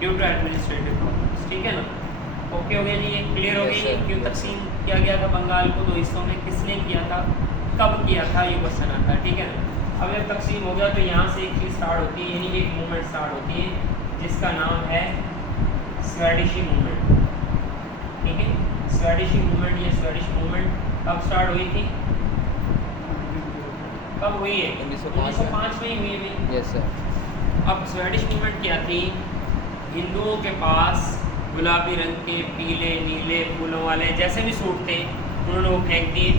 Due to administrative problems. ठीक है ना, ओके हो गया जी, ये क्लियर हो Yes, गई। sir. क्यों तकसीम किया गया था बंगाल को 2 हिस्सों में, किसने किया था, कब किया था, ये क्वेश्चन आता है। ठीक है ना, अब जब तकसीम हो गया तो यहाँ से एक चीज़ स्टार्ट होती है, यानी एक मूवमेंट स्टार्ट होती है जिसका नाम है स्वेडिशी मूवमेंट। ठीक है, स्वेडिशी मूवमेंट या स्वेडिश मूवमेंट कब स्टार्ट हुई थी, कब हुई है, 1905 में ही हुई है। Yes sir. अब स्वेडिश मूवमेंट क्या थी, हिंदुओं के पास गुलाबी रंग के, पीले नीले फूलों वाले जैसे भी सूट थे उन्होंने वो फेंक दिए।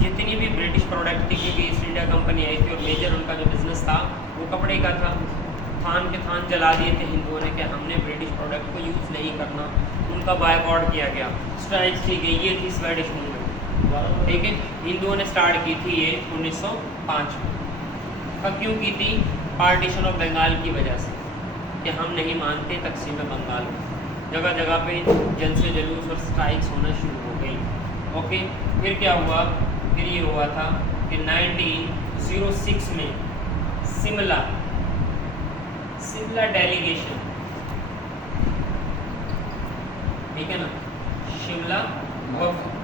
जितनी भी ब्रिटिश प्रोडक्ट थी, क्योंकि ईस्ट इंडिया कंपनी आई थी और मेजर उनका जो बिज़नेस था वो कपड़े का था, थान के थान जला दिए थे हिंदुओं ने कि हमने ब्रिटिश प्रोडक्ट को यूज़ नहीं करना। उनका बायकॉट किया गया, स्ट्राइक की गई। ये थी स्वेडिश मूवमेंट। ठीक है, हिंदुओं ने स्टार्ट की थी ये 1905 में। कब क्यों की थी, पार्टीशन ऑफ बंगाल की वजह से, कि हम नहीं मानते तकसीम बंगाल को। जगह जगह पे जलसे जुलूस और स्ट्राइक्स होना शुरू हो गई। ओके, फिर क्या हुआ, फिर ये हुआ था कि 1906 में शिमला डेलीगेशन, ठीक है ना, शिमला वफ़द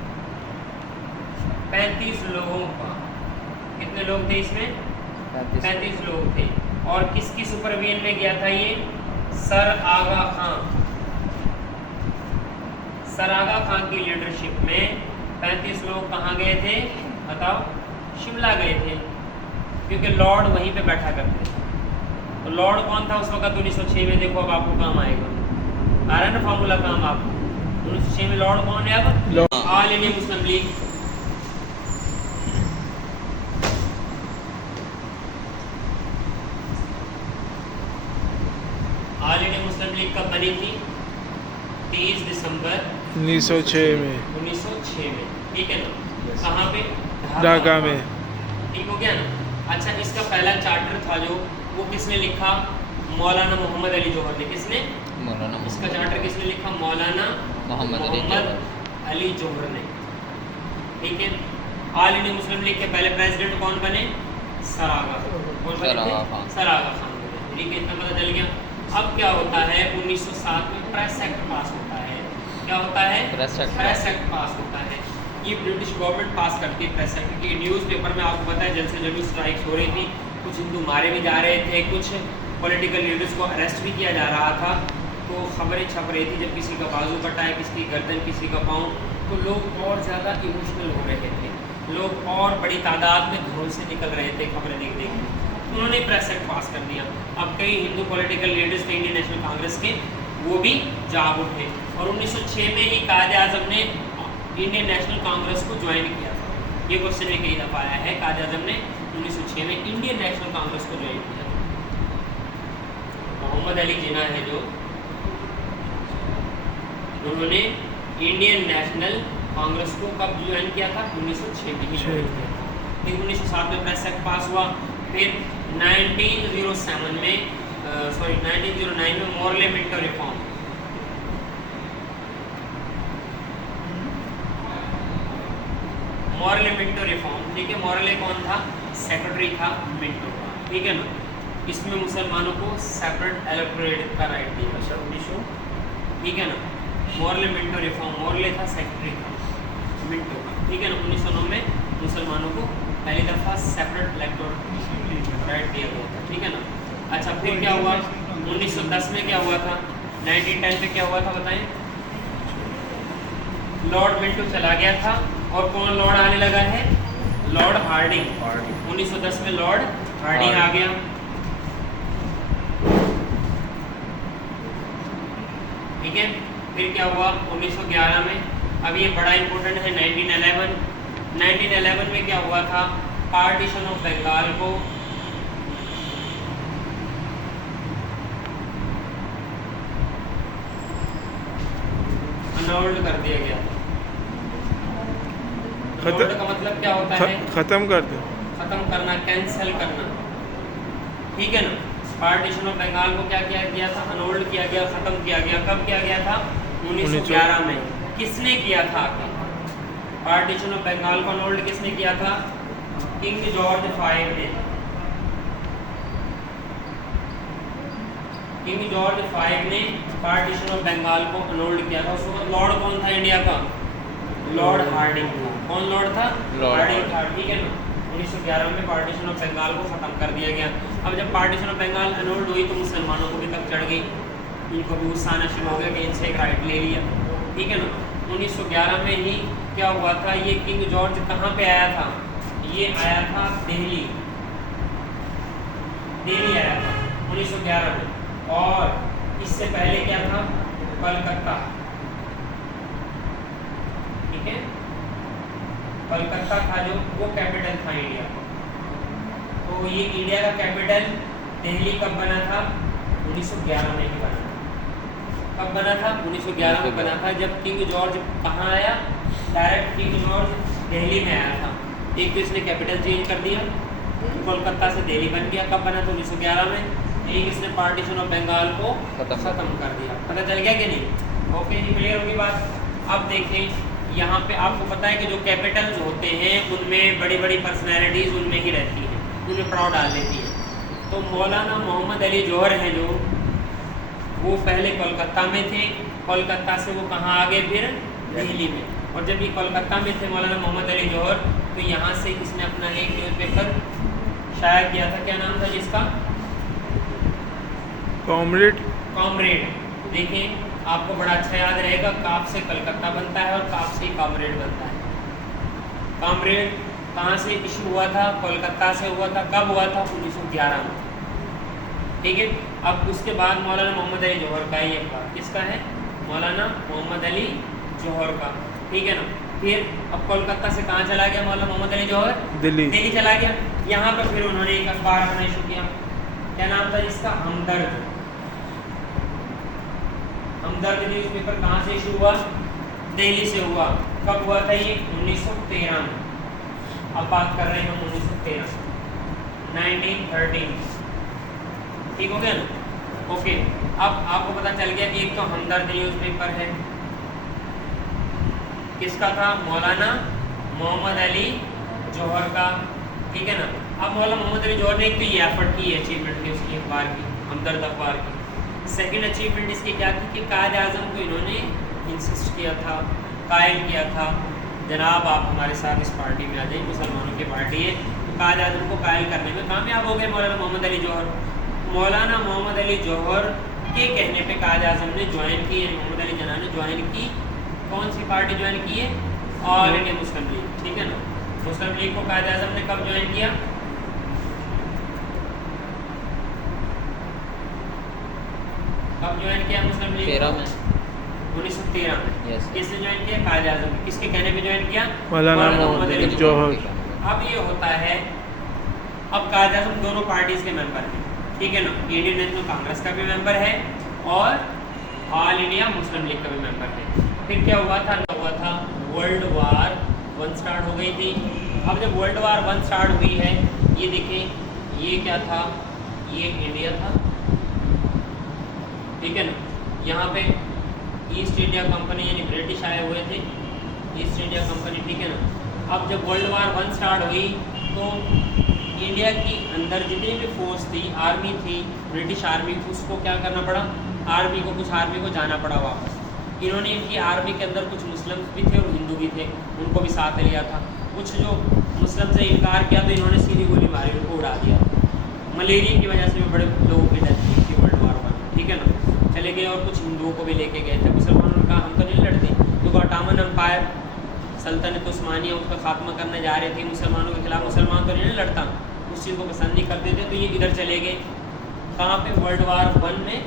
35 लोगों का, कितने लोग थे इसमें, 35 लोग थे। और किसकी सुपरविजन में गया था ये, सर आगा खां। सर आगा खां की लीडरशिप में 35 लोग कहाँ गए थे, बताओ, शिमला गए थे, क्योंकि लॉर्ड वहीं पे बैठा करते थे। तो लॉर्ड कौन था उस वक्त 1906 में, देखो अब आपको काम आएगा, आ रहा है ना फार्मूला काम आपको। 1906 में लॉर्ड कौन है, अब all India Muslim league. All India Muslim league कब बनी थी, 30 दिसंबर 1906 में 1906 में। ठीक है ना, कहाँ पे, ढाका में। ठीक हो गया ना। अच्छा, इसका पहला चार्टर था जो, वो किसने लिखा, मौलाना मोहम्मद अली जौहर ने। किसने, मौलाना इसका चार्टर किसने लिखा, मौलाना मोहम्मद अली जौहर ने। ठीक है, ऑल इंडिया मुस्लिम लीग के पहले प्रेसिडेंट कौन बने, सर आगा खान। सर आगा खान बने। ठीक है, इतना पता चल गया। अब क्या होता है, 1907 में प्रेस एक्ट पास होता है। क्या होता है, प्रेस एक्ट पास होता है। ये ब्रिटिश गवर्नमेंट पास करती है प्रेस एक्ट की। न्यूज़पेपर में आपको पता है जलसे जुलूस स्ट्राइक्स हो रही थी, कुछ हिंदू मारे भी जा रहे थे, कुछ पॉलिटिकल लीडर्स को अरेस्ट भी किया जा रहा था। तो खबरें छप रही थी, जब किसी का बाजू कटा है, किसी की गर्दन, किसी का पाँव, तो लोग और ज़्यादा इमोशनल हो रहे थे, लोग और बड़ी तादाद में घरों से निकल रहे थे खबरें देख देख के। उन्होंने प्रेस एक्ट पास कर दिया। अब कई हिंदू पॉलिटिकल लीडर्स थे इंडियन नेशनल कांग्रेस के, वो भी जाग उठे और 1906 में ही कायदे आज़म ने इंडियन नेशनल कांग्रेस को ज्वाइन किया था। ये क्वेश्चन में कई दफ़ा आया है, कायदे आज़म ने 1906 में इंडियन नेशनल कांग्रेस को ज्वाइन किया। मोहम्मद अली जिन्ना है जो, उन्होंने इंडियन नेशनल कांग्रेस को कब ज्वाइन किया था, 1906 में ही ज्वाइन किया था। फिर 1907 में प्रेस एक्ट पास हुआ। फिर 1909 में Morley Minto reform, Morley Minto reform. ठीक है, मॉर्ले कौन था, सेक्रेटरी था मिंटो का। ठीक है ना, इसमें मुसलमानों को सेपरेट इलेक्टोरेट का राइट दिया था 1900। ठीक है ना, मॉर्ले मिंटो रिफॉर्म, मॉर्ले था सेक्रेटरी था मिंटो का। ठीक है ना, 1909 में मुसलमानों को पहली दफ़ा सेपरेट इलेक्टोरेट राइट दिया गया था। ठीक है ना। अच्छा, फिर क्या हुआ, 1910 में क्या हुआ था, 1910 में क्या हुआ था बताएं, लॉर्ड मिंटो चला गया था और कौन लॉर्ड आने लगा है, लॉर्ड हार्डिंग। 1910 में लॉर्ड हार्डिंग आ गया। ठीक है, फिर क्या हुआ 1911 में, अब ये बड़ा इंपॉर्टेंट है, 1911 में क्या हुआ था, पार्टीशन ऑफ बंगाल को अनोल्ड कर दिया गया। अनोल्ड का मतलब क्या होता है, खत्म कर दो, खत्म करना, कैंसिल करना। ठीक है ना, पार्टीशन ऑफ बंगाल को क्या किया गया था, अनोल्ड किया गया, खत्म किया गया। कब किया गया था, 1911 में। किसने किया था पार्टीशन ऑफ बंगाल को अनोल्ड, किसने किया था, किंग जॉर्ज V ने। किंग जॉर्ज V ने पार्टीशन ऑफ बंगाल को अनोल्ड किया था। उस वक्त लॉर्ड कौन था इंडिया का? लॉर्ड हार्डिंग था। कौन लॉर्ड था? हार्डिंग था, ठीक है ना। 1911 में पार्टीशन ऑफ बंगाल को ख़त्म कर दिया गया। अब जब पार्टीशन ऑफ बंगाल अनोल्ड हुई तो मुसलमानों को भी तक चढ़ गई, उनको भी गुस्सा आना शुरू हो गया कि इनसे एक राइट ले लिया, ठीक है ना। 1911 में ही क्या हुआ था, ये किंग जॉर्ज कहाँ पे आया था? ये आया था दिल्ली आया था 1911 में। और इससे पहले क्या था? कलकत्ता, ठीक है, कलकत्ता था जो वो कैपिटल था इंडिया का। तो ये इंडिया का कैपिटल दिल्ली कब बना था? 1911 में ही बना था। कब बना था? 1911 में बना था, जब किंग जॉर्ज कहाँ आया? डायरेक्ट किंग जॉर्ज दिल्ली में आया था। एक तो इसने कैपिटल चेंज कर दिया, कोलकाता से दिल्ली बन गया। कब बना था? 1911 में। एक इसने पार्टीशन ऑफ बंगाल को खत्म कर दिया। पता चल गया कि नहीं? ओके जी, क्लियर होगी बात। अब देखें यहाँ पे आपको पता है कि जो कैपिटल्स होते हैं उनमें बड़ी बड़ी पर्सनैलिटीज़ उनमें ही रहती हैं, उनमें प्रॉड डाल देती हैं। तो मौलाना मोहम्मद अली जौहर हैं जो, वो पहले कोलकाता में थे, कोलकाता से वो कहाँ आ गए? फिर दिल्ली में। और जब ये कोलकाता में थे मौलाना मोहम्मद अली जौहर, तो यहाँ से इसने अपना एक न्यूज़पेपर शाया किया था। क्या नाम था जिसका? कॉमरेड। देखें आपको बड़ा अच्छा याद रहेगा, काफ से कलकत्ता बनता है और काफ से कॉमरेड बनता है। कॉमरेड कहाँ से इशू हुआ था? कोलकाता से हुआ था। कब हुआ था? 1911 में, ठीक है। अब उसके बाद मौलाना मोहम्मद अली जौहर का ये अखबार किसका है? मौलाना मोहम्मद अली जौहर का, ठीक है ना। फिर अब कोलकाता से कहाँ चला गया मौलाना मोहम्मद अली जौहर? दिल्ली चला गया। यहाँ पर फिर उन्होंने एक अखबार अपना इशू किया। क्या नाम था जिसका? हमदर्द न्यूज़पेपर। कहाँ से इशू हुआ? दिल्ली से हुआ। कब हुआ था ये? 1913 में। अब बात कर रहे हैं हम 1913, 1913, ठीक हो गया ना। ओके, अब आपको पता चल गया कि एक तो हमदर्द न्यूज़पेपर है, किसका था? मौलाना मोहम्मद अली जौहर का, ठीक है ना। अब मौलाना मोहम्मद अली जौहर ने एक तो ये एफर्ट की, अचीवमेंट की उसकी अखबार की, हमदर्द अखबार की। सेकंड अचीवमेंट इसकी क्या थी कि कायद आज़म को इन्होंने इंसिस्ट किया था, कायल किया था, जनाब आप हमारे साथ इस पार्टी में आ जाइए, मुसलमानों की पार्टी है। तो कायद आज़म को कायल करने में कामयाब हो गए मौलाना मोहम्मद अली जौहर। मौलाना मोहम्मद अली जौहर के कहने पे कायद आज़म ने ज्वाइन की, यानी मोहम्मद अली जना ने ज्वाइन की। कौन सी पार्टी ज्वाइन की है? ऑल इंडिया मुस्लिम लीग, ठीक है ना। मुस्लिम लीग को कायद आज़म ने कब ज्वाइन किया? कब ज्वाइन किया मुस्लिम लीग? 1913 में। यस। किसने ज्वाइन किया? कायद आज़म। किसके कहने पे ज्वाइन किया? मौलाना मोहम्मद अली जौहर। अब ये होता है, अब कायद आज़म दोनों पार्टीज के मेंबर हैं, ठीक है ना। इंडियन नेशनल कांग्रेस का भी मेंबर है और ऑल इंडिया मुस्लिम लीग का भी मेंबर है। फिर क्या हुआ था? वर्ल्ड वार 1 स्टार्ट हो गई थी। अब जब वर्ल्ड वार 1 स्टार्ट हुई है, ये देखें, ये क्या था? ये इंडिया था, ठीक है ना। यहाँ पे ईस्ट इंडिया कंपनी यानी ब्रिटिश आए हुए थे, ईस्ट इंडिया कंपनी, ठीक है ना। अब जब वर्ल्ड वार 1 स्टार्ट हुई तो इंडिया की अंदर जितनी भी फोर्स थी, आर्मी थी, ब्रिटिश आर्मी थी, उसको क्या करना पड़ा? कुछ आर्मी को जाना पड़ा वापस। इन्होंने इनकी आर्मी के अंदर कुछ मुस्लिम भी थे और हिंदू भी थे, उनको भी साथ लिया था। कुछ जो मुस्लिम से इनकार किया तो इन्होंने सीधी गोली मारी, उनको उड़ा दिया। मलेरिया की वजह से भी बड़े लोगों की डेथ हुई थी वर्ल्ड वार 1, ठीक है ना। चले गए और कुछ हिंदुओं को भी लेके गए थे। मुसलमानों ने कहा हम तो नहीं लड़ते, क्योंकि ऑटोमन एम्पायर सल्तनत उस्मानिया उसका खात्मा करने जा रहे थे मुसलमानों के खिलाफ। मुसलमान तो नहीं लड़ता, उस चीज़ को पसंद नहीं करते थे, तो ये इधर चले गए। कहाँ पे? वर्ल्ड वार 1 में